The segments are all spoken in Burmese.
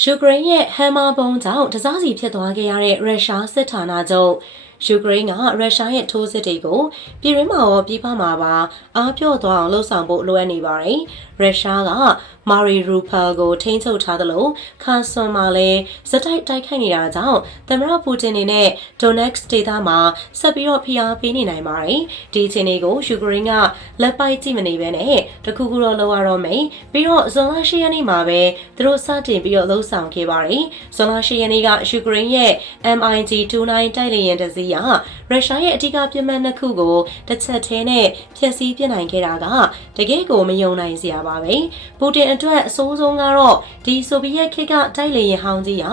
ယူကရိန်းရဲ့ဟမ်မာဘုံကြောင့်တစားစီဖြစ်သွားခဲ့ရတဲ့ရုရှားစစ်ဌာနချုပ် ယူကရိန်းကရုရှားရဲ့ထိုးစစ်တွေကိုပြည်ရင်းမှာရောပြည်ပမှာပါအားပြော့သွားအောင်လှုံ့ဆော်ဖို့လိုအပ်နေပါတယ်။ရုရှားကမာရီရူဖယ်ကိုထိန်းချုပ်ထားသလိုခါဆွန်မှာလည်းစတိုက်တိုက်ခိုက်နေတာကြောင့်သမ္မတပူတင်နေနဲ့ဒိုနက်စ်ဒေသမှာဆက်ပြီးတော့ဖိအားပေးနေနိုင်ပါတယ်။ဒီအခြေအနေကိုယူကရိန်းကလက်ပိုက်ကြည့်မနေဘဲနဲ့တခုခုတော့လောက်ရတော့မယ်။ပြီးတော့ဇွန်လ10ရက်နေ့မှာပဲသူတို့စတင်ပြီးတော့လှုံ့ဆော်ခဲ့ပါတယ်။ဇွန်လ10ရက်နေ့ကယူကရိန်းရဲ့ MiG-29 တိုက်လေယာဉ်တစ်စီးကရုရှားရဲ့အထူးပြစ်မှတ်နှစ်ခုကိုတစ်ချက်တည်းနဲ့ဖျက်ဆီးပြစ်နိုင်ခဲ့တာကတကယ့်ကိုမယုံနိုင်စရာပါပဲ။ပူတင်အတွက်အဆိုးဆုံးကတော့ဒီဆိုဗီယက်ခေတ်ကတိုက်လေယာဉ်ဟောင်းကြီးက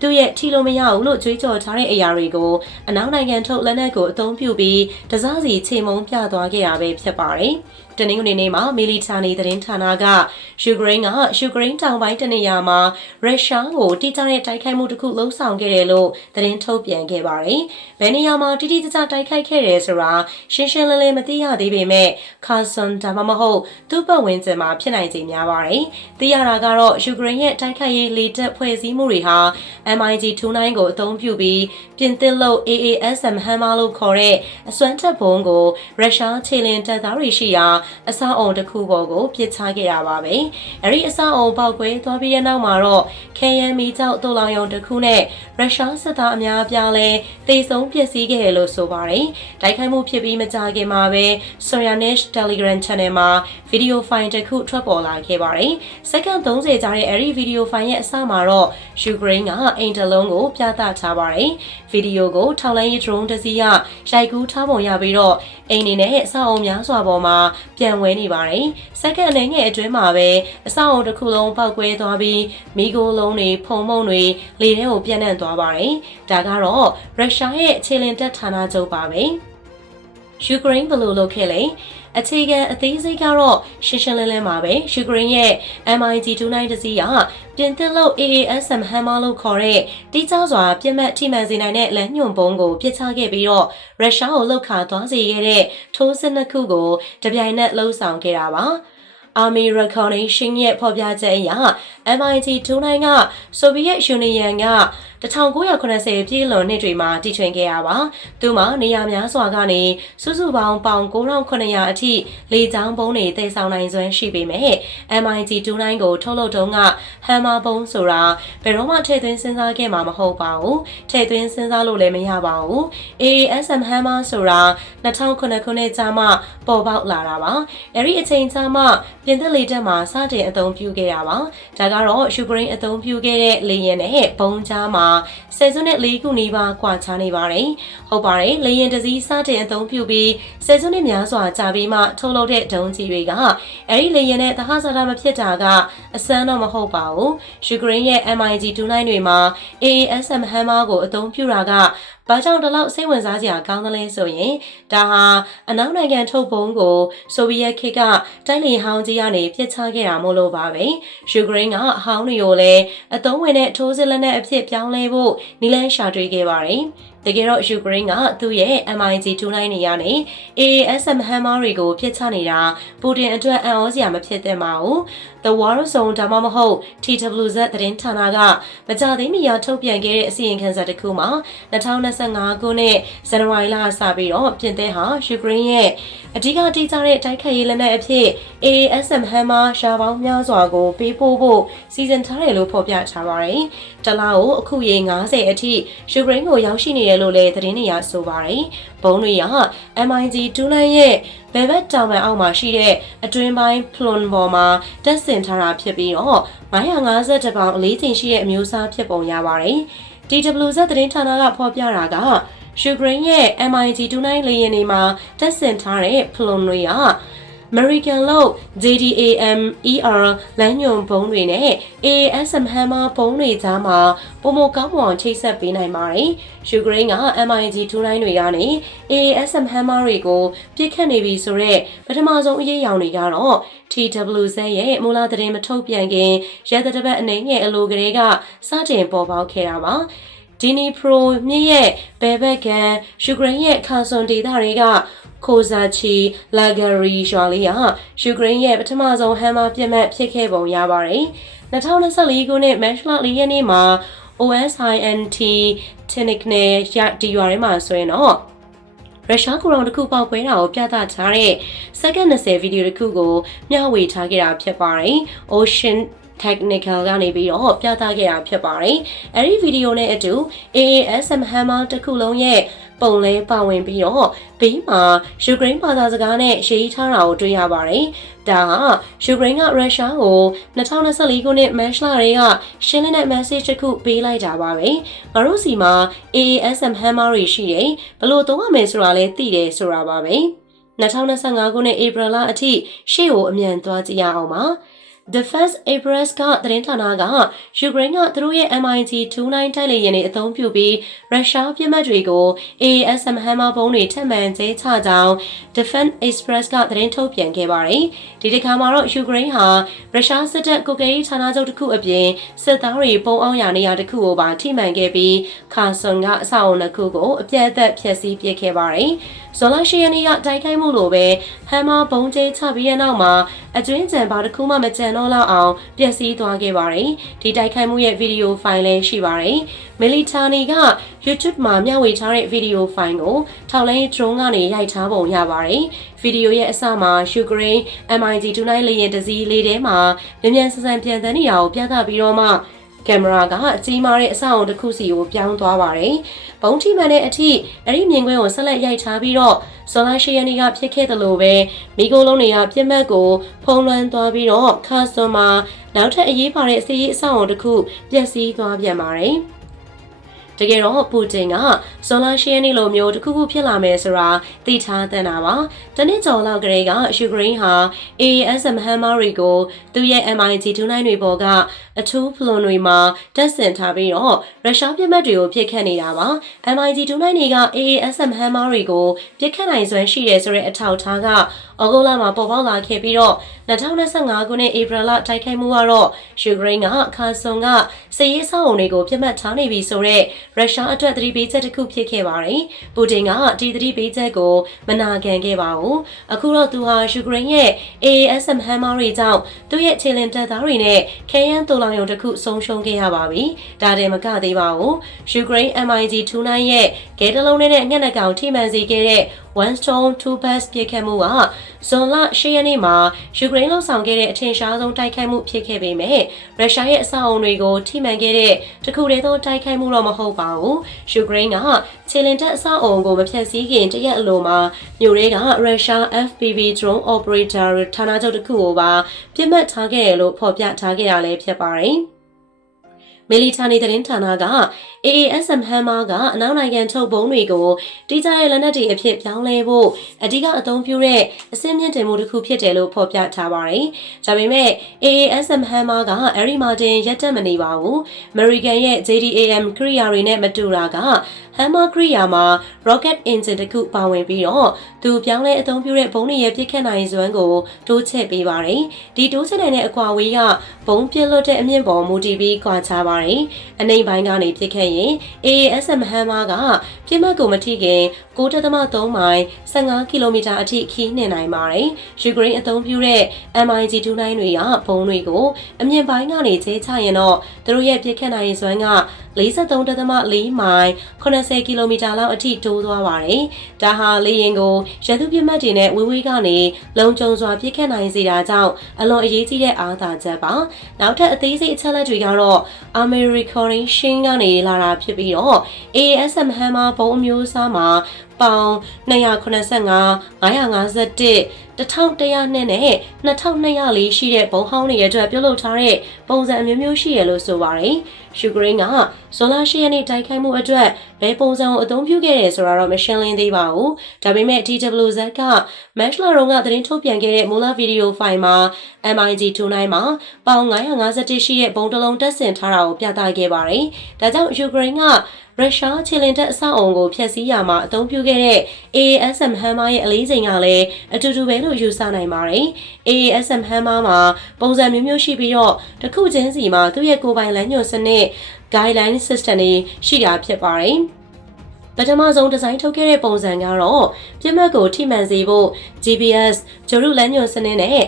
သူ့ရဲ့ထီလို့မရဘူးလို့ကြွေးကြော်ထားတဲ့အရာတွေကိုအနောက်နိုင်ငံထုတ်လက်နက်ကိုအသုံးပြုပြီးတစားစီခြေမုံပြသွားခဲ့တာပဲဖြစ်ပါတယ်။ တနင်္ဂနွေနေ့မှာမီလီတာနီသတင်းဌာနကယူကရိန်းကယူကရိန်းတောင်ပိုင်းတနေရာမှာရုရှားကိုတိကျတဲ့တိုက်ခိုက်မှုတစ်ခုလှုံ့ဆော်ခဲ့တယ်လို့သတင်းထုတ်ပြန်ခဲ့ပါတယ်။ဘယ်နေရာမှာတိတိကျကျတိုက်ခိုက်ခဲ့တယ်ဆိုတာရှင်းရှင်းလင်းလင်းမသိရသေးပေမဲ့ခါဆွန်ဒါမှမဟုတ်သူ့ပတ်ဝန်းကျင်မှာဖြစ်နိုင်ခြေများပါတယ်။သိရတာကတော့ယူကရိန်းရဲ့တိုက်ခိုက်ရေးလေတပ်ဖွဲ့စည်းမှုတွေဟာ MiG-29 ကိုအသုံးပြုပြီးပြင်သစ်လို့ AASM Hammer လို့ခေါ်တဲ့အစွမ်းထက်ဘုံကိုရုရှားခြေလင်တပ်သားတွေရှိရာအဆောက်အုံတစ်ခုပေါ်ကိုပစ်ချခဲ့တာပါပဲ။အဲဒီအဆောက်အုံပေါက်ကွဲသွားပြီးတဲ့နောက်မှာတော့ခဲယမ်းမီကြောက်တိုလောင်ယုံတစ်ခုနဲ့ရုရှားစစ်သားအများအပြားလဲတေဆုံးပျက်စီးခဲ့တယ်လို့ဆိုပါတယ်။တိုက်ခိုက်မှုဖြစ်ပြီးမကြာခင်မှာပဲ Soyanish Telegram Channel မှာဗီဒီယိုဖိုင်တစ်ခုထွက်ပေါ်လာခဲ့ပါတယ်။စက္ကန့်30ကြာတဲ့အဲဒီဗီဒီယိုဖိုင်ရဲ့အစမှာတော့ယူကရိန်းကအိမ်တလုံးကိုပြသထားပါတယ်။ဗီဒီယိုကိုထောက်လိုင်းရေး drone တစ်စီးကရိုက်ကူးထားပုံရပြီးတော့အိမ်နေနဲ့အဆောက်အုံများစွာပေါ်မှာပြန်ဝဲနေပါတယ်။စက္ကန့်နဲ့ငယ်အတွင်းမှာပဲအဆောက်အုံတစ်ခုလုံးပောက်ကွဲသွားပြီးမိโกလုံးတွေဖုံမုံတွေလေထဲကိုပြန့်နှံ့သွားပါတယ်။ဒါကတော့ရုရှားရဲ့ခြေလင်တပ်ဌာနချုပ်ပါပဲ။ယူကရိန်းဘယ်လိုလုပ်ခဲ့လဲ အခြေခံအသေးစိတ်ကတော့ရှင်းရှင်းလင်းလင်းပါပဲယူကရိန်းရဲ့ MiG-29 တစီးကပြင်သစ်လို့ AASM Hammer လို့ခေါ်တဲ့တိကျစွာပြစ်မှတ်ထိမှန်စေနိုင်တဲ့လက်ညွန့်ပုံးကိုပြစ်ချခဲ့ပြီးတော့ရုရှားကိုလှုပ်ခါသွားစေခဲ့တဲ့ထိုးစစ်နှစ်ခုကိုတပြိုင်နက်လှုပ်ဆောင်ခဲ့တာပါ။ Army Recognition ရဲ့ဖော်ပြချက်အရ MiG-29 ကဆိုဗီယက်ယူနီယံက1980ပြည့်လွန်နှစ်တွေမှာတည်ထွင်ခဲ့ရပါသူမှာနေရာများစွာကနေစုစုပေါင်းပေါင်9900အထိလေကြောင်းပုံးတွေတည်ဆောင်နိုင်စွမ်းရှိပေမဲ့ MiG-29 ကိုထုတ်လုပ်တုန်းက Hammer ပုံးဆိုတာဘယ်တော့မှထည့်သွင်းစဉ်းစားခဲ့မှာမဟုတ်ပါဘူးထည့်သွင်းစဉ်းစားလို့လည်းမရပါဘူး AASM Hammer ဆိုတာ2009ခုနှစ်ကြာမှပေါ်ပေါက်လာတာပါအဲ့ဒီအချိန်ကြာမှပြင်သစ်လေတပ်မှာစတင်အသုံးပြုခဲ့တာပါဒါကတော့ယူကရိန်းအသုံးပြုခဲ့တဲ့လေယာဉ်နဲ့ဘုံကြားမှာဆယ်စုနှစ်၄ခုနီးပါးကွာခြားနေပါတယ်။ဟုတ်ပါတယ်လေရင်တစည်းစတင်အသုံးပြုပြီးဆယ်စုနှစ်များစွာကြာပြီးမှထုတ်လုပ်တဲ့ဒုံးကြီးတွေကအဲ့ဒီလေရင်နဲ့သဟဇာတာမဖြစ်တာကအစမ်းတော့မဟုတ်ပါဘူး။ယူကရိန်းရဲ့ MiG-29 တွေမှာ AASM Hammer ကိုအသုံးပြုတာကဘာကြောင့်ဒီလောက်စိတ်ဝင်စားစရာကောင်းသလဲဆိုရင်ဒါဟာအနောက်နိုင်ငံထုတ်ပုံကိုဆိုဗီယက်ခေတ်ကတိုက်လေဟောင်းကြီးကနေပြစ်ချခဲ့တာမို့လို့ပါပဲယူကရိန်းကအဟောင်းတွေကိုလည်းအသုံးဝင်တဲ့ထိုးစစ်လက်နက်အဖြစ်ပြောင်းလဲဖို့နီလန်းရှာတွေ့ခဲ့ပါတယ်တကယ်တော့ယူကရိန်းကသူ့ရဲ့ MiG-29 နေရာနဲ့ AASM Hammer တွေကိုဖျက်ချနေတာပူတင်အတွက်အံ့ဩစရာမဖြစ်သင့်ပါဘူး။ The War Zone ဒါမှမဟုတ် TWZ သတင်းဌာနကမကြသေးမီယာထုတ်ပြန်ခဲ့တဲ့အစီရင်ခံစာတစ်ခုမှာ2025ခုနှစ်ဇန်နဝါရီလစပြီးတော့ပြင်သစ်ဟာယူကရိန်းရဲ့အဓိကတိကျတဲ့တိုက်ခိုက်ရေးလက်နက်အဖြစ် AASM Hammer ရှားပေါင်းများစွာကိုပေးပို့ဖို့စီစဉ်ထားတယ်လို့ဖော်ပြထားပါတယ်။တလားကိုအခုရေ90အထိယူကရိန်းကိုရောက်ရှိနေတယ်လို့လည်းသတင်းတွေအရဆိုပါတယ်။ဘုံတွေက MiG-29 ရဲ့ ဘယ်ဘက်တောင်ပံအောက်မှာရှိတဲ့အတွင်းပိုင်းဖလွန်ပေါ်မှာတက်ဆင်ထားတာဖြစ်ပြီးတော့950ပေါင်အလေးချိန်ရှိတဲ့အမျိုးအစားဖြစ်ပုံရပါတယ်။ TWZ သတင်းဌာနကဖော်ပြတာကယူကရိန်းရဲ့ MiG-29 လေယာဉ်တွေမှာတက်ဆင်ထားတဲ့ဖလွန်တွေက American လို့ JDAM ER လမ်းညွန်ဘုံတွေနဲ့ AASM Hammer ဘုံတွေကြားမှာပုံမကောင်းမွန်ချိတ်ဆက်ပေးနိုင်ပါတယ်။ယူကရိန်းက MiG-29 တွေကနေ AASM Hammer တွေကိုပြစ်ခတ်နေပြီဆိုတော့ပထမဆုံးအရေးအယောင်တွေကတော့ TWZ ရဲ့မူလသတင်းမထုတ်ပြန်ခင်ရဲတဲ့တပတ်အနေငယ်အလိုကလေးကစတင်ပေါ်ပေါက်ခဲ့တာပါ။ဒီနီပရိုမြင့်ရဲ့ဘဲဘက်ကန်ယူကရိန်းရဲ့ခါဆွန်ဒေသတွေက ခိုဇာချီလာဂရီရွာလေးဟာယူကရိန်းရဲ့ပထမဆုံးဟမ်မာပြစ်မှတ်ဖြစ်ခဲ့ပုံရပါတယ်။2024ခုနှစ်မတ်လ၄ရက်နေ့မှာ OSINT Technic နဲ့ရဒီရွာထဲမှာဆိုရင်တော့ရုရှားကိုရောင်တစ်ခုပေါက်ကွဲတာကိုပြသထားတဲ့စက္ကန့်20ဗီဒီယိုတစ်ခုကိုမျှဝေထားခဲ့တာဖြစ်ပါတယ်။ Ocean technical ကနေပြီးတော့ပြသခဲ့တာဖြစ်ပါတယ်။အဲဒီဗီဒီယိုနဲ့အတူ AASM Hammer တစ်ခုလုံးရဲ့ပုံလဲပါဝင်ပြီးတော့ဘေးမှာယူကရိန်းဘာသာစကားနဲ့ရေးထားတာကိုတွေ့ရပါတယ်။ဒါဟာယူကရိန်းကရုရှားကို2024ခုနှစ်မတ်လတွေကရှင်းလင်းတဲ့ message တစ်ခုပေးလိုက်တာပါပဲ။ငါတို့စီမှာ AASM Hammer တွေရှိတယ်။ဘယ်လိုသုံးရမယ်ဆိုတာလဲသိတယ်ဆိုတာပါပဲ။2025ခုနှစ်ဧပြီလအထိရှေ့ကိုအမြန်သွားကြည့်ရအောင်ပါ။ Defense Express ကသတင်းဌာနကယူကရိန်းကသူတို့ရဲ့ MiG-29 တိုက်လေယာဉ်တွေအသုံးပြုပြီးရုရှားပြည်မတ်တွေကို AASM Hammer ဘုံးတွေထပ်မံကျဲချကြောင်း Defense Express ကသတင်းထုတ်ပြန်ခဲ့ပါတယ်။ဒီတစ်ခါမှာတော့ယူကရိန်းဟာရုရှားစစ်တပ်ကုတ်ကဲရေးဌာနချုပ်တစ်ခုအပြင်စစ်သားတွေပုံအောင်ရနေရာတစ်ခုကိုပါထိမှန်ခဲ့ပြီးခါဆွန်ကအဆောက်အုံတစ်ခုကိုအပြတ်အသက်ဖျက်ဆီးပစ်ခဲ့ပါတယ်။ဇွန်လ10ရက်နေ့ကတိုက်ခိုက်မှုလိုပဲဟမ်မာဘုံကျဲချပြီးတဲ့နောက်မှာအကျွင်းကြံပါတစ်ခုမှမကြံတော့လောက်အောင်ပျက်စီးသွားခဲ့ပါတယ်။ဒီတိုက်ခိုက်မှုရဲ့ဗီဒီယိုဖိုင်လည်းရှိပါတယ်။ Military က YouTube မှာမျှဝေထားတဲ့ဗီဒီယိုဖိုင်ကိုထောက်လိုင်း drone ကနေရိုက်ထားပုံရပါတယ်။ဗီဒီယိုရဲ့အစမှာယူကရိန်း MiG-29 လေယာဉ်တစ်စီးလေးထဲမှာမြန်မြန်ဆန်ဆန်ပြန်သန်းနေတာကိုပြသပြီးတော့မှ ကင်မရာကအကြီးမားတဲ့အဆောက်အုံတစ်ခုစီကိုပြောင်းသွားပါတယ်။ဘုံထိမှန်တဲ့အထိအဲ့ဒီမြင်ကွင်းကိုဆက်လက်ရိုက်ထားပြီးတော့ဇွန်လ10ရက်နေ့ကဖြစ်ခဲ့တယ်လို့ပဲမိโกလုံးတွေကပြစ်မှတ်ကိုဖုံးလွှမ်းသွားပြီးတော့ခါဆွန်မှာနောက်ထပ်အရေးပါတဲ့စီးရီးအဆောက်အုံတစ်ခုပျက်စီးသွားပြန်ပါတယ်။ တကယ်တော့ပူတင်ကဇွန်လ10ရက်နေ့လိုမျိုးတစ်ခုခုဖြစ်လာမယ်ဆိုတာသိထားသင့်တာပါ။တနစ်ကျော်လောက်ကလေးကယူကရိန်းဟာ AASM Hammer တွေကိုသူ့ရဲ့ MiG-29 တွေပေါ်ကအထူးဖလွန်တွေမှာတက်ဆင်ထားပြီးတော့ရုရှားပြည်မတ်တွေကိုပြစ်ခတ်နေတာပါ။ MiG-29 တွေက AASM Hammer တွေကိုပြစ်ခတ်နိုင်စွမ်းရှိတယ်ဆိုတဲ့အထောက်အထားကဩဂုတ်လမှာပေါ်ပေါက်လာခဲ့ပြီးတော့2025ခုနှစ်ဧပြီလတိုက်ခိုက်မှုကတော့ယူကရိန်းကခါဆွန်ကစစ်ရေးဆောက်အုံတွေကိုပြစ်မှတ်ထားနေပြီဆိုတော့ရုရှားအတွက်သတိပေးချက်တစ်ခုဖြစ်ခဲ့ပါတယ်။ပူတင်ကဒီသတိပေးချက်ကိုမနာခံခဲ့ပါဘူး။အခုတော့သူဟာယူကရိန်းရဲ့ AASM Hammer တွေကြောင့်သူ့ရဲ့ခြေလင်တပ်သားတွေနဲ့ခဲယမ်းတူလောင်ရုံတစ်ခုဆုံးရှုံးခဲ့ရပါပြီ။ဒါတည်းမကသေးပါဘူး။ယူကရိန်း MiG-29 ရဲ့ဂဲတလုံးနဲ့ငှက်နှကောင်ထိမှန်စေခဲ့တဲ့ one stone two bus ပြစ်ခတ်မှုကဇွန်လ10ရက်နေ့မှာယူကရိန်းလှုပ်ဆောင်ခဲ့တဲ့အထင်ရှားဆုံးတိုက်ခိုက်မှုဖြစ်ခဲ့ပေမဲ့ရုရှားရဲ့အဆောက်အအုံတွေကိုထိမှန်ခဲ့တဲ့တခုတည်းသောတိုက်ခိုက်မှုတော့မဟုတ်ပါဘူးယူကရိန်းကခြေလင်တပ်အဆောက်အအုံကိုမဖျက်ဆီးခင်တရက်အလိုမှာမြို့တွေကရုရှား FPV drone operator ဌာနချုပ်တစ်ခုကိုပါပြစ်မှတ်ထားခဲ့တယ်လို့ဖော်ပြထားခဲ့ရလဲဖြစ်ပါတယ် မီလီတာနီသတင်းဌာနက AASM Hammer ကအနောက်နိုင်ငံထုတ်ဘုံတွေကိုတိကျတဲ့လက်နက်တွေအဖြစ်ပြောင်းလဲဖို့အဓိကအသုံးပြုတဲ့အစင်းမြင့်တင်မှုတစ်ခုဖြစ်တယ်လို့ဖော်ပြထားပါတယ်။ဒါပေမဲ့ AASM Hammer ကအဲ့ဒီမှာတင်ရက်တက်မနေပါဘူး။ American ရဲ့ JDAM ခရီးယာတွေနဲ့မတူတာက Hammer ခရီးယာမှာ rocket engine တစ်ခုပါဝင်ပြီးတော့သူပြောင်းလဲအသုံးပြုတဲ့ဘုံတွေရဲ့ပြစ်ခတ်နိုင်စွမ်းကိုတိုးချဲ့ပေးပါတယ်။ဒီတိုးချဲ့နိုင်တဲ့အကွာအဝေးကဘုံပြစ်လွတ်တဲ့အမြင့်ပေါ်မူတည်ပြီးကွာခြားပါတယ်။အနိမ့်ပိုင်းကနေပြစ်ခတ်ရင် AASM Hammer ကပြစ်မှတ်ကိုမထိခင်9.3မိုင်15ကီလိုမီတာအထိခီးနှင်နိုင်ပါတယ်။ယူကရိန်းအသုံးပြုတဲ့ MiG-29 တွေကဘုံတွေကိုအမြင့်ပိုင်းကနေချဲချရင်တော့သူတို့ရဲ့ပြစ်ခတ်နိုင်စွမ်းက43.4မိုင်80ကီလိုမီတာလောက်အထိတိုးသွားပါတယ်။ဒါဟာလေယာဉ်ကိုရန်သူပြစ်မှတ်တွေနဲ့ဝေးဝေးကနေလုံခြုံစွာပြစ်ခတ်နိုင်စေတာကြောင့်အလွန်အရေးကြီးတဲ့အားသာချက်ပါ။နောက်ထပ်အသေးစိတ်အချက်လက်တွေကတော့ American Shin ကနေလာတာဖြစ်ပြီးတော့ ASM Hammer ဘုံအမျိုးအစားမှာပေါင်285 551 1100နဲ့2204ရှိတဲ့ဘုံဟောင်းတွေရဲ့အတွက်ပြုလုပ်ထားတဲ့ပုံစံအမျိုးမျိုးရှိရလို့ဆိုပါတယ်။ယူကရိန်းကဇွန်လ10ရက်နေ့တိုက်ခိုက်မှုအတွက်ဘယ်ပုံစံကိုအသုံးပြုခဲ့တယ်ဆိုတာတော့မရှင်းလင်းသေးပါဘူး။ဒါပေမဲ့ TWZ က Match လာတော့ကသတင်းထုတ်ပြန်ခဲ့တဲ့မူလဗီဒီယိုဖိုင်မှာ MiG-29 မှာပေါင်951ရှိတဲ့ဘုံတစ်လုံးတက်ဆင်ထားတာကိုပြသခဲ့ပါတယ်။ဒါကြောင့်ယူကရိန်းက ရုရှားခြေလင်တပ်အဆောက်အုံကိုဖျက်ဆီးရမှာအသုံးပြုခဲ့တဲ့ AASM Hammer ရဲ့အလေးချိန်ကလည်းအတူတူပဲလို့ယူဆနိုင်ပါတယ်။ AASM Hammer မှာပုံစံမျိုးမျိုးရှိပြီးတော့တစ်ခုချင်းစီမှာသူ့ရဲ့ကိုယ်ပိုင်လမ်းညွှန်စနစ် guideline system တွေရှိတာဖြစ်ပါတယ်။ ပထမဆုံးဒီဇိုင်းထုတ်ခဲ့တဲ့ပုံစံကတော့ပြစ်မှတ်ကိုထိမှန်စေဖို့ GPS ဂျိုရုလမ်းညွှန်စနစ်နဲ့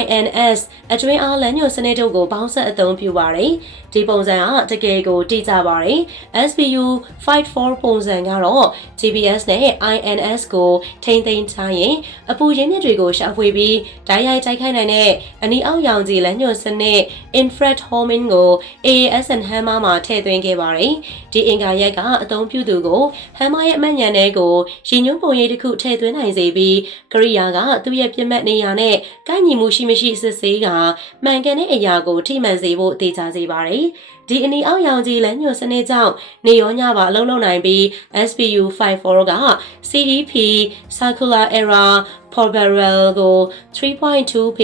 INS အတွင်းအားလမ်းညွှန်စနစ်တို့ကိုပေါင်းစပ်အသုံးပြုပါတယ်။ဒီပုံစံကတကယ်ကိုတိကျပါတယ်။ SPU 54ပုံစံကတော့ GPS နဲ့ INS ကိုထိမ့်သိမ်းထားရင်အပူရင်းမြစ်တွေကိုရှာဖွေပြီးဓာတ်ရိုက်တိုက်ခိုက်နိုင်တဲ့အနီအောက်ရောင်ခြည်လမ်းညွှန်စနစ် infrared homing ကို AASN Hammer မှာထည့်သွင်းခဲ့ပါတယ်။ဒီအင်္ဂါရက်ကအသုံးပြုသူကို Hammer ရဲ့အမှတ်ဉာဏ်တွေကိုရည်ညွှန်းပုံရိပ်တစ်ခုထည့်သွင်းနိုင်စေပြီးကရိယာကသူ့ရဲ့ပြစ်မှတ်နေရာနဲ့ကိုက်ညီမှုရှိမရှိစစ်ဆေးကမှန်ကန်တဲ့အရာကိုထိမှန်စေဖို့တေချာစေပါတယ်။ဒီအနီအောက်ရောင်ခြည်လမ်းညွှန်စနစ်ကြောင့်နေရောညပါအလုံးလုံးနိုင်ပြီး SPU 54က CDP circular error for barrel ကို 3.2p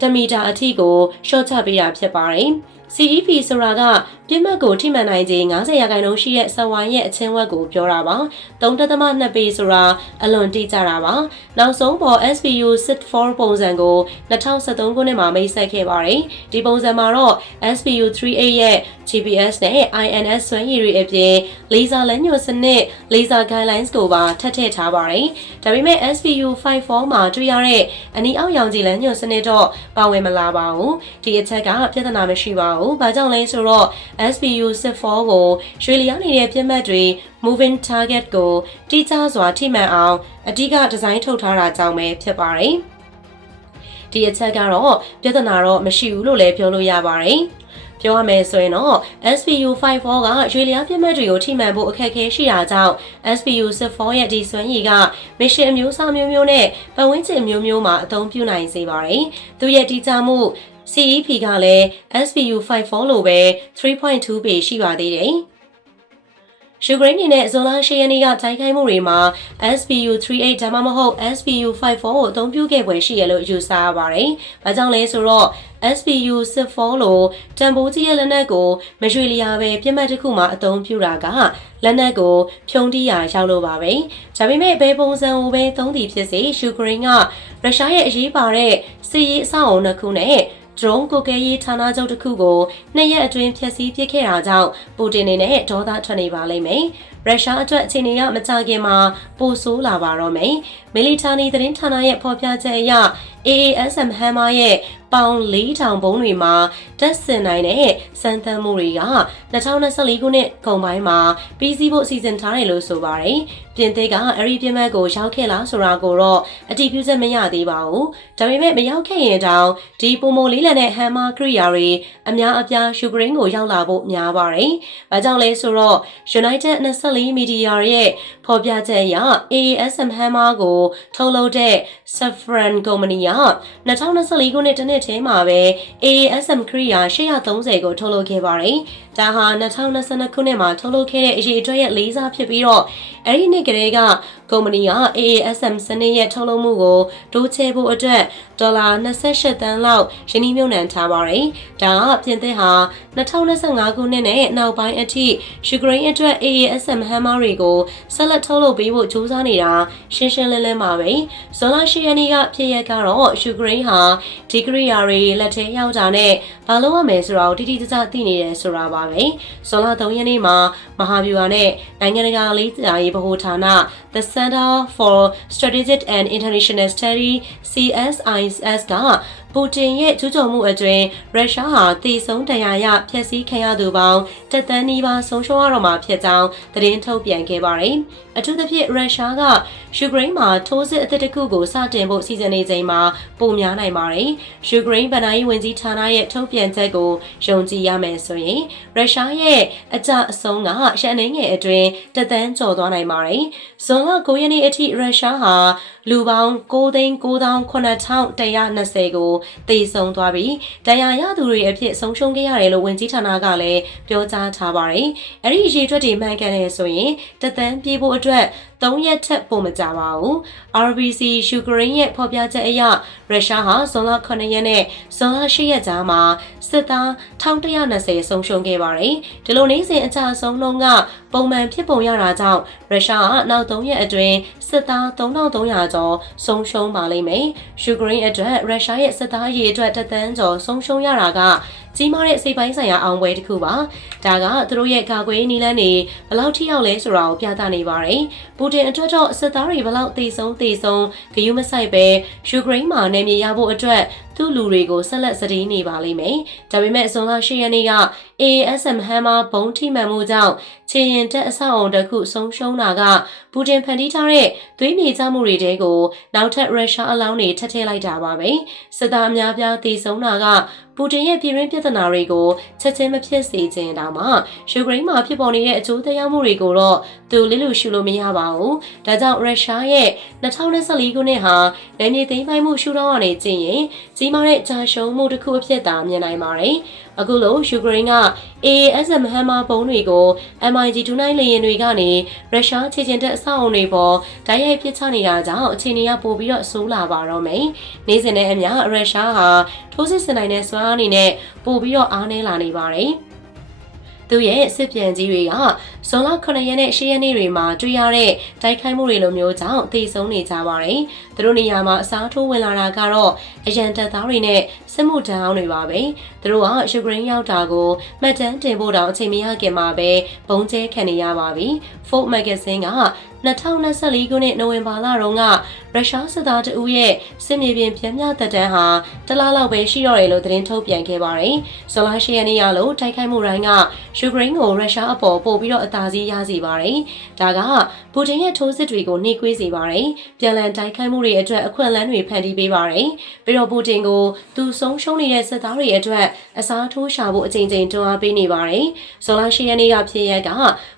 တမီတာအထိကိုရှော့ချပေးတာဖြစ်ပါတယ်။ CEP ဆိုတာကပြစ်မှတ်ကိုထိမှန်နိုင်ခြင်း90ရာခိုင်နှုန်းရှိတဲ့စဝိုင်းရဲ့အချင်းဝက်ကိုပြောတာပါ3.2ပေဆိုတာအလွန်တိကျတာပါနောက်ဆုံးပေါ် SPU 64ပုံစံကို2013ခုနှစ်မှာမိတ်ဆက်ခဲ့ပါတယ်ဒီပုံစံမှာတော့ SPU 38ရဲ့ GPS နဲ့ INS ဆွဲရည်တွေအပြင် laser လမ်းညွှန်စနစ် laser guidelines ကိုပါထပ်ထည့်ထားပါတယ်ဒါပေမဲ့ SPU 54မှာတွေ့ရတဲ့အနီအောက်ရောင်ခြည်လမ်းညွှန်စနစ်တော့ပါဝင်မလာပါဘူးဒီအချက်ကပြဿနာမရှိပါဘူး။ဘာကြောင့်လဲဆိုတော့ SPU 64ကိုရွှေလျားနေတဲ့ပြစ်မှတ်တွေ moving target ကိုတိကျစွာထိမှန်အောင်အဓိကဒီဇိုင်းထုတ်ထားတာကြောင့်ပဲဖြစ်ပါတယ်။ဒီအချက်ကတော့ပြဿနာတော့မရှိဘူးလို့လည်းပြောလို့ရပါတယ်။ပြောရမယ်ဆိုရင်တော့ SPU 54ကရွေလျားပြစ်မှတ်တွေကိုထိမှန်ဖို့အခက်အခဲရှိတာကြောင့် SPU 64ရဲ့ဒီစွမ်းရည်ကမရှင်အမျိုးအစားမျိုးမျိုးနဲ့ပတ်ဝန်းကျင်မျိုးမျိုးမှာအသုံးပြုနိုင်စေပါတယ်။သူရဲ့တည်ကြမှု CEP ကလည်း SPU 54လို့ပဲ3.2ပေရှိပါသေးတယ်။ယူကရိန်းနေနဲ့ဇွန်လ10ရက်နေ့ကတိုက်ခိုက်မှုတွေမှာ SPU 38ဒါမှမဟုတ် SPU 54ကိုအသုံးပြုခဲ့ပွဲရှိရလို့ယူဆရပါတယ်။ဘာကြောင့်လဲဆိုတော့ SPU 64လို့တန်ဖိုးကြီးရဲ့လက်နက်ကိုမရွေလျာပဲပြစ်မှတ်တစ်ခုမှာအသုံးပြုတာကလက်နက်ကိုဖြုံတိရာရောက်လို့ပါပဲ။ဒါပေမဲ့ဘယ်ပုံစံကိုပဲသုံးသည်ဖြစ်စေယူကရိန်းကရုရှားရဲ့အရေးပါတဲ့စစ်ရေးအဆောက်အုံတစ်ခုနဲ့ drone ကိုကဲရေးဌာနချုပ်တစ်ခုကိုနှစ်ရက်အတွင်းဖျက်ဆီးပစ်ခဲ့တာကြောင့်ပူတင်နေနဲ့ဒေါသထွက်နေပါလိမ့်မယ်။ရုရှားအတွက်အခြေအနေကမကြခင်မှာပိုဆိုးလာပါတော့မယ်။မီလီတာနီသတင်းဌာနရဲ့ဖော်ပြချက်အရ AASM Hammer ရဲ့ပေါင်4000ဘုံတွေမှာတက်ဆင်နိုင်တဲ့စမ်းသပ်မှုတွေက2024ခုနှစ်ကုန်ပိုင်းမှာပြီးစီးဖို့စီစဉ်ထားတယ်လို့ဆိုပါတယ်။ပြင်သစ်ကအဲ့ဒီပြင်မတ်ကိုရောက်ခဲ့လားဆိုတာကိုတော့အတည်ပြုချက်မရသေးပါဘူး။ဒါပေမဲ့မရောက်ခဲ့ရင်တောင်ဒီပုံမလေးလံတဲ့ဟမ်မာကရိယာတွေအများအပြားယူကရိန်းကိုရောက်လာဖို့များပါတယ်။ဘာကြောင့်လဲဆိုတော့ United 24 Media ရဲ့ ဖော်ပြချက်အရ AASM Hammer ကိုထုတ်လုပ်တဲ့ Safran Company က2024ခုနှစ်တနှစ်ထဲမှာပဲ AASM ခရီးယာ830ကိုထုတ်လုပ်ခဲ့ပါတယ်။ဒါဟာ2022ခုနှစ်မှာထုတ်လုပ်ခဲ့တဲ့အရေးအတွက်ရဲ့လေးစားဖြစ်ပြီးတော့အဲ့ဒီနှစ်ကလေးကကုမ္ပဏီက AASM စနစ်ရဲ့ထုတ်လုပ်မှုကိုတိုးချဲ့ဖို့အတွက်ဒေါ်လာ28တန်းလောက်ရင်းနှီးမြှုပ်နှံထားပါတယ်။ဒါကပြင်သစ်ဟာ2025ခုနှစ်နဲ့နောက်ပိုင်းအထိယူကရိန်းအတွက် AASM Hammer တွေကိုဆက်လက်ထုတ်လုပ်ပေးဖို့ကြိုးစားနေတာရှင်းရှင်းလင်းလင်းပါပဲ။ဇွန်လ10ရက်နေ့ကဖြစ်ရက်ကတော့ယူကရိန်းဟာဒီဂရီယာတွေလက်ထဲရောက်တာနဲ့ဘာလို့ရမယ်ဆိုတာကိုတိတိကျကျသိနေတယ်ဆိုတာပါပဲ။ဇွန်လ3ရက်နေ့မှာမဟာဗျူဟာနဲ့နိုင်ငံတကာလေးစာရေးဗဟိုဌာန The Center for Strategic and International Study CSIS က ပူတင်ရဲ့ကျူးကျော်မှုအတွင်းရုရှားဟာတည်ဆုံးတရားရဖျက်ဆီးခံရသူပေါင်းတက်သန်းနီးပါးဆုံးရှုံးရတော့မှာဖြစ်ကြောင်းသတင်းထုတ်ပြန်ခဲ့ပါတယ်။အထူးသဖြင့်ရုရှားကယူကရိန်းမှာထိုးစစ်အသစ်တစ်ခုကိုစတင်ဖို့စီစဉ်နေချိန်မှာပုံများနိုင်ပါတယ်။ယူကရိန်းဗဏ္ဍာရေးဝန်ကြီးဌာနရဲ့ထုတ်ပြန်ချက်ကိုယုံကြည်ရမယ်ဆိုရင်ရုရှားရဲ့အကြအဆုံးကရှန်နေငယ်အတွင်းတက်သန်းကျော်သွားနိုင်ပါတယ်။ဇွန်လ9ရက်နေ့အထိရုရှားဟာလူပေါင်း9,9120ကိုသေဆုံးသွားပြီးတရားရသူတွေအဖြစ်ဆုံးရှုံးခဲ့ရတယ်လို့ဝန်ကြီးဌာနကလည်းပြောကြားထားပါတယ်။အဲ့ဒီအရေးအတွက်တွေမှန်ကန်တယ်ဆိုရင်တသန်းပြေးဖို့အတွက်3ရက်ထက်ပိုမကြပါဘူး။ RBC ယူကရိန်းရဲ့ဖော်ပြချက်အရရုရှားဟာဇွန်လ9ရက်နဲ့ဇွန်လ10ရက်ကြားမှာစစ်သား1120ဆုံးရှုံးခဲ့ပါတယ်။ဒီလိုနေစဉ်အကြဆုံးနှုန်းကပုံမှန်ဖြစ်ပုံရတာကြောင့်ရုရှားကနောက်3ရက်အတွင်း စစ်သား3300ကျော်ဆုံးရှုံးပါလိမ့်မယ်။ယူကရိန်းအတွက်ရုရှားရဲ့စစ်သားရေအတွက်တသန်းကျော်ဆုံးရှုံးရတာကကြီးမားတဲ့စိတ်ပိုင်းဆိုင်ရာအောင်ပွဲတစ်ခုပါ။ဒါကသူတို့ရဲ့ကာကွယ်နည်းလမ်းတွေဘယ်လောက်ထိရောက်လဲဆိုတာကိုပြသနေပါတယ်။ပူတင်အတွက်တော့စစ်သားတွေဘယ်လောက်သေဆုံးသေဆုံးဂယုမဆိုင်ပဲယူကရိန်းမှာနေမြေရဖို့အတွက်သူ့လူတွေကိုဆက်လက်စည်နေပါလိမ့်မယ်။ဒါပေမဲ့ဇွန်လ10ရက်နေ့က ASM Hammer ဘုံထိမှန်မှုကြောင့်ခြေရင်တက်အဆောက်အုံတစ်ခုဆုံးရှုံးတာကပူတင်ဖန်တီးထားတဲ့သွေးမြေကျမှုတွေတဲကိုနောက်ထပ်ရုရှားအလောင်းတွေထပ်ထည့်လိုက်တာပါပဲ။စစ်သားအများပြားသေဆုံးတာက ပူတင်ရဲ့ပြည်တွင်းပြဿနာတွေကိုချက်ချင်းမဖြစ်စေချင်တောင်မှယူကရိန်းမှာဖြစ်ပေါ်နေတဲ့အကျိုးသက်ရောက်မှုတွေကိုတော့ သူလစ်လူရှုလို့မရပါဘူး။ဒါကြောင့်ရုရှားရဲ့2024ခုနှစ်ဟာနယ်မြေသိမ်းပိုက်မှုရှုထောင့်ကနေကြည့်ရင်ကြီးမားတဲ့ကြာရှုံးမှုတစ်ခုအဖြစ်သာမြင်နိုင်ပါတယ်။အခုလိုယူကရိန်းက AASM Hammer ဘုံတွေကို MiG-29 လေယာဉ်တွေကနေရုရှားခြေကျင်တဲ့အဆောက်အုံတွေပေါ်ဓာတ်ရိုက်ပစ်ချနေတာကြောင့်အခြေအနေကပိုပြီးတော့ဆိုးလာပါတော့မယ်။နေ့စဉ်နဲ့အမျှရုရှားဟာထိုးစစ်ဆင်နိုင်တဲ့စွမ်းအားအနေနဲ့ပိုပြီးတော့အားနည်းလာနေပါတယ်။သူရဲ့စစ်ပြန်ကြီးတွေကဇွန်လ9ရက်နဲ့10ရက်နေ့တွေမှာတွေ့ရတဲ့တိုက်ခိုက်မှုတွေလိုမျိုးကြောင့်သေဆုံးနေကြပါတယ်။သူတို့နေရာမှာအစားထိုးဝင်လာတာကတော့အရန်တပ်သားတွေနဲ့စစ်မှုထမ်းအောင်တွေပါပဲ။သူတို့ကယူကရိန်းရောက်တာကိုမှတ်တမ်းတင်ဖို့တောင်အချိန်မရခင်မှာပဲဘုံကျဲခံနေရပါပြီ။ Forbes Magazine က2024ခုနှစ်နိုဝင်ဘာလတုန်းကရုရှားစစ်သားတဦးရဲ့စစ်မြေပြင်ပြန်မြသက်တမ်းဟာတလားလောက်ပဲရှိတော့တယ်လို့သတင်းထုတ်ပြန်ခဲ့ပါတယ်။ဇွန်လ10ရက်နေ့ရလို့တိုက်ခိုက်မှုတိုင်းကယူကရိန်းကိုရုရှားအပေါ်ပို့ပြီးတော့အသာစီးရစေပါတယ်။ဒါကပူတင်ရဲ့ထိုးစစ်တွေကိုနှိကွေးစေပါတယ်။ပြန်လည်တိုက်ခိုက်မှုတွေအတွက်အခွင့်အလမ်းတွေဖန်တီးပေးပါတယ်။ပြီးတော့ပူတင်ကိုသူဆုံးရှုံးနေတဲ့စစ်သားတွေအတွက်အစားထိုးရှာဖို့အကြိမ်ကြိမ်တွန်းအားပေးနေပါတယ်။ဇွန်လ10ရက်နေ့ကဖြစ်ရက်က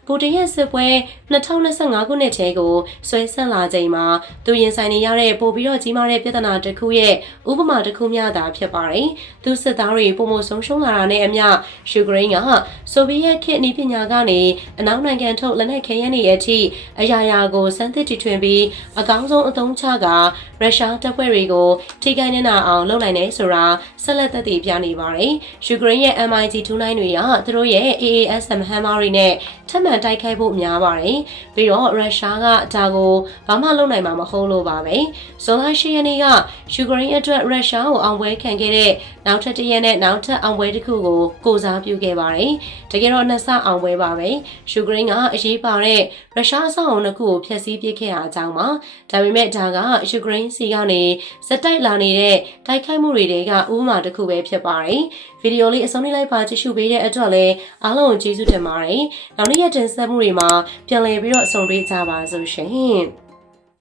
ပူတင်ရဲ့စစ်ပွဲ2025ခုနှစ်ထဲကိုဆွဲဆက်လာချိန်မှာသူရင်ဆိုင်နေရတဲ့ပိုပြီးတော့ကြီးမားတဲ့ပြဿနာတစ်ခုရဲ့ဥပမာတစ်ခုမျှသာဖြစ်ပါတယ်။သူစစ်သားတွေပုံမဆုံးရှုံးလာတာနဲ့အမျှယူကရိန်းကဆိုဗီယက်ခေတ်နည်းပညာကနေအနောက်နိုင်ငံထုတ်လက်နက်ခဲယမ်းတွေအထိအရာရာကိုစမ်းသစ်တီထွင်ပြီးအကောင်းဆုံးအသုံးချကရုရှားတပ်ဖွဲ့တွေကိုထိခိုက်နေတာအောင်လုပ်နိုင်တယ်ဆိုတာဆက်လက်သက်သေပြနေပါတယ်။ယူကရိန်းရဲ့ MiG-29 တွေကသူတို့ရဲ့ AASM Hammer တွေနဲ့ထပ်မံတိုက်ခိုက်ဖို့များပါတယ်။ပြီးတော့ရုရှားကဒါကိုဘာမှလုပ်နိုင်မှာမဟုတ်လို့ပါပဲ။ဇွန်လ10ရက်နေ့ကယူကရိန်းအတွက်ရုရှားကိုအောင်ပွဲခံခဲ့တဲ့နောက်ထပ်တစ်ရက်နဲ့နောက်ထပ်အောင်ပွဲတစ်ခုကိုကိုစားပြုခဲ့ပါတယ်။တကယ်တော့နှစ်ဆအောင်ပွဲပါပဲ။ယူကရိန်းကအရေးပါတဲ့ရုရှားအဆောက်အုံတစ်ခုကိုဖျက်ဆီးပစ်ခဲ့တာအကြောင်းပါ။ဒါပေမဲ့ဒါကယူကရိန်းစီကနေစက်တိုက်လာနေတဲ့တိုက်ခိုက်မှုတွေတဲကဥပမာတစ်ခုပဲဖြစ်ပါတယ်။ဗီဒီယိုလေးအဆုံးလေးလိုက်ပါကြည့်ရှုပေးတဲ့အတွက်လည်းအားလုံးကိုကျေးဇူးတင်ပါတယ်။နောက်နေ့ရက်တင်ဆက်မှုတွေမှာပြန်လည်ပြီးတော့ဆုံတွေ့ကြပါစို့ရှင်။